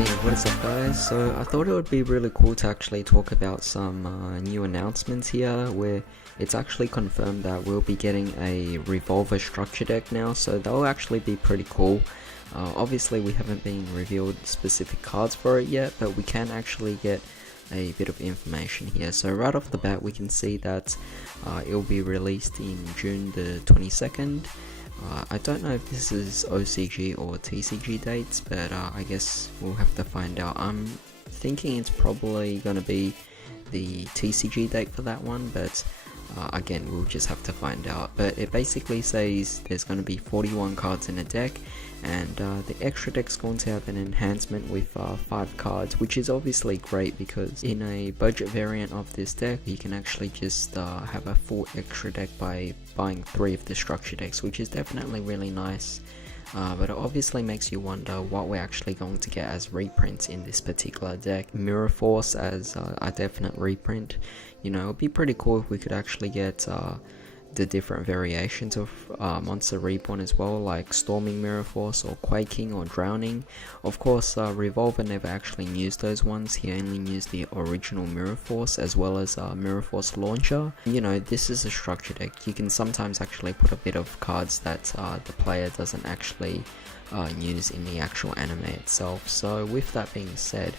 Hey, what is up guys? So I thought it would be really cool to actually talk about some new announcements here where it's actually confirmed that we'll be getting a Revolver structure deck now, so that'll actually be pretty cool. Obviously we haven't been revealed specific cards for it yet, but we can actually get a bit of information here. So right off the bat we can see that it'll be released in June the 22nd. I don't know if this is OCG or TCG dates, but I guess we'll have to find out. I'm thinking it's probably going to be the TCG date for that one, but again, we'll just have to find out. But it basically says there's going to be 41 cards in a deck, and the extra deck's going to have an enhancement with 5 cards, which is obviously great because in a budget variant of this deck you can actually just have a full extra deck by buying 3 of the structure decks, which is definitely really nice. But it obviously makes you wonder what we're actually going to get as reprints in this particular deck. Mirror Force as a definite reprint. You know, it'd be pretty cool if we could actually get the different variations of Monster Reborn as well, like Storming Mirror Force or Quaking or Drowning. Of course, Revolver never actually used those ones. He only used the original Mirror Force as well as Mirror Force Launcher. You know, this is a structure deck. You can sometimes actually put a bit of cards that the player doesn't actually use in the actual anime itself. So with that being said,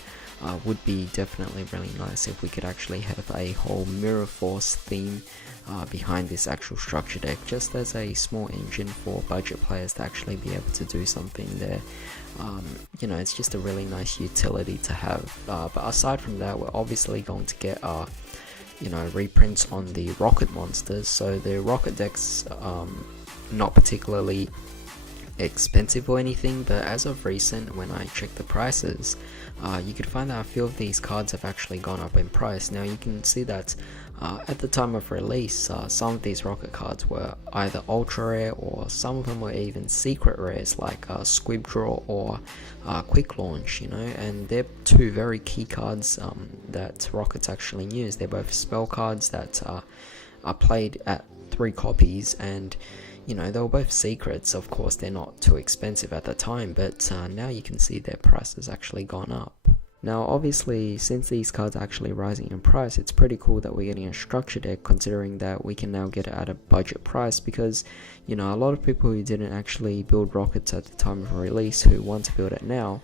would be definitely really nice if we could actually have a whole Mirror Force theme behind this actual structure deck, just as a small engine for budget players to actually be able to do something there. You know, it's just a really nice utility to have. But aside from that, we're obviously going to get you know, reprints on the Rocket monsters. So the Rocket decks, not particularly expensive or anything, but as of recent, when I checked the prices, you could find that a few of these cards have actually gone up in price. Now you can see that at the time of release, some of these Rocket cards were either ultra rare, or some of them were even secret rares like Squib Draw or Quick Launch, you know, and they're two very key cards that Rockets actually use. They're both spell cards that are played at 3 copies, and you know, they were both secrets. Of course, they're not too expensive at the time, but now you can see their price has actually gone up. Now, obviously, since these cards are actually rising in price, it's pretty cool that we're getting a structure deck, considering that we can now get it at a budget price, because, you know, a lot of people who didn't actually build Rockets at the time of release, who want to build it now,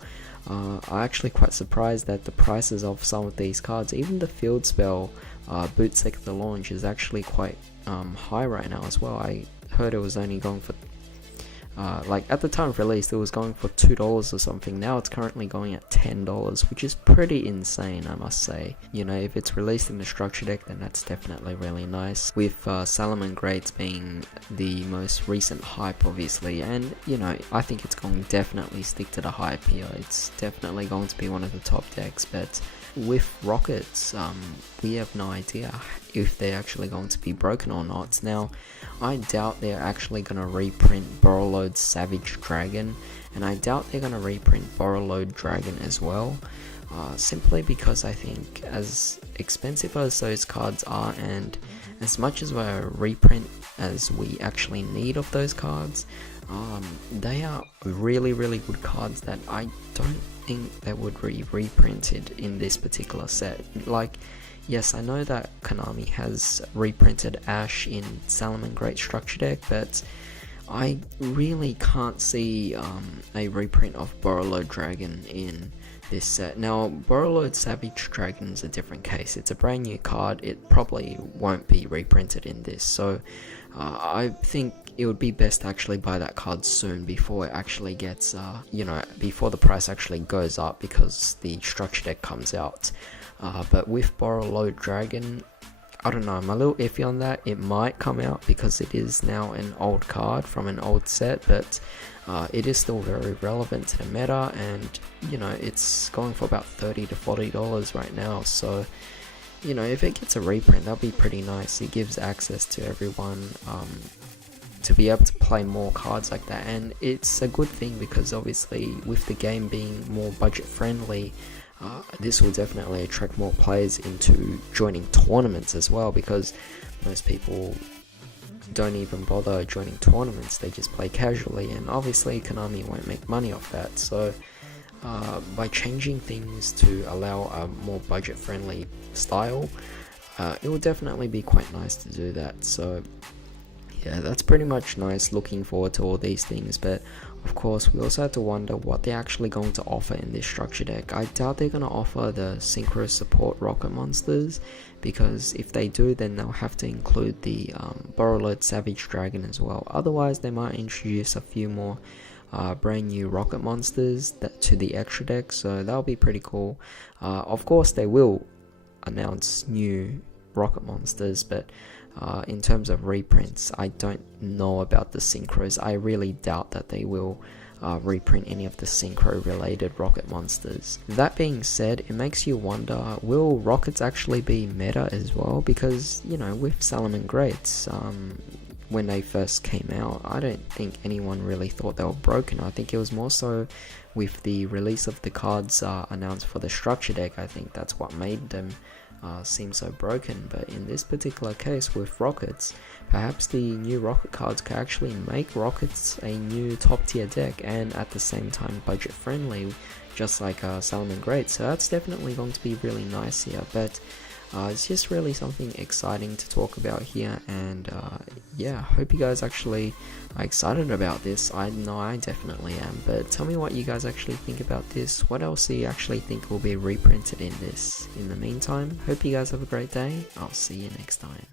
are actually quite surprised that the prices of some of these cards, even the field spell, Bootsec the Launch, is actually quite high right now as well. I heard it was only going for like at the time of release it was going for $2 or something. Now it's currently going at $10, which is pretty insane, I must say. You know, if it's released in the structure deck, then that's definitely really nice, with Salamangreats being the most recent hype, obviously. And you know, I think it's going to definitely stick to the hype here. It's definitely going to be one of the top decks. But with Rockets, we have no idea if they're actually going to be broken or not. Now, I doubt they're actually going to reprint Borreload Savage Dragon, and I doubt they're going to reprint Borreload Dragon as well, simply because I think as expensive as those cards are, and as much as a reprint as we actually need of those cards, they are really good cards that I don't think that would be reprinted in this particular set. Like, yes, I know that Konami has reprinted Ash in Salamangreat structure deck, but I really can't see a reprint of Borreload Dragon in this set. Now, Borreload Savage Dragon is a different case. It's a brand new card. It probably won't be reprinted in this, so I think it would be best to actually buy that card soon before it actually gets, you know, before the price actually goes up because the structure deck comes out. But with Borreload Dragon, I don't know, I'm a little iffy on that. It might come out because it is now an old card from an old set, but it is still very relevant to the meta, and you know, it's going for about $30 to $40 right now. So, you know, if it gets a reprint, that'll be pretty nice. It gives access to everyone to be able to play more cards like that, and it's a good thing because obviously with the game being more budget friendly, this will definitely attract more players into joining tournaments as well, because most people don't even bother joining tournaments, they just play casually, and obviously Konami won't make money off that. So by changing things to allow a more budget-friendly style, it will definitely be quite nice to do that. So yeah, that's pretty much nice. Looking forward to all these things, but of course we also have to wonder what they're actually going to offer in this structure deck. I doubt they're going to offer the synchro support rocket monsters, because if they do, then they'll have to include the Borreload Savage Dragon as well. Otherwise they might introduce a few more brand new rocket monsters to the extra deck, so that'll be pretty cool. Of course they will announce new rocket monsters, but in terms of reprints, I don't know about the synchros. I really doubt that they will reprint any of the synchro related rocket monsters. That being said, it makes you wonder, will rockets actually be meta as well? Because, you know, with Salomon Greats, when they first came out, I don't think anyone really thought they were broken. I think it was more so with the release of the cards announced for the structure deck. I think that's what made them seem so broken. But in this particular case with Rockets, perhaps the new Rocket cards can actually make Rockets a new top tier deck, and at the same time budget friendly, just like Salomon Great. So that's definitely going to be really nice here. But it's just really something exciting to talk about here, and yeah, hope you guys actually are excited about this. I know I definitely am, but tell me what you guys actually think about this. What else do you actually think will be reprinted in this? In the meantime, hope you guys have a great day. I'll see you next time.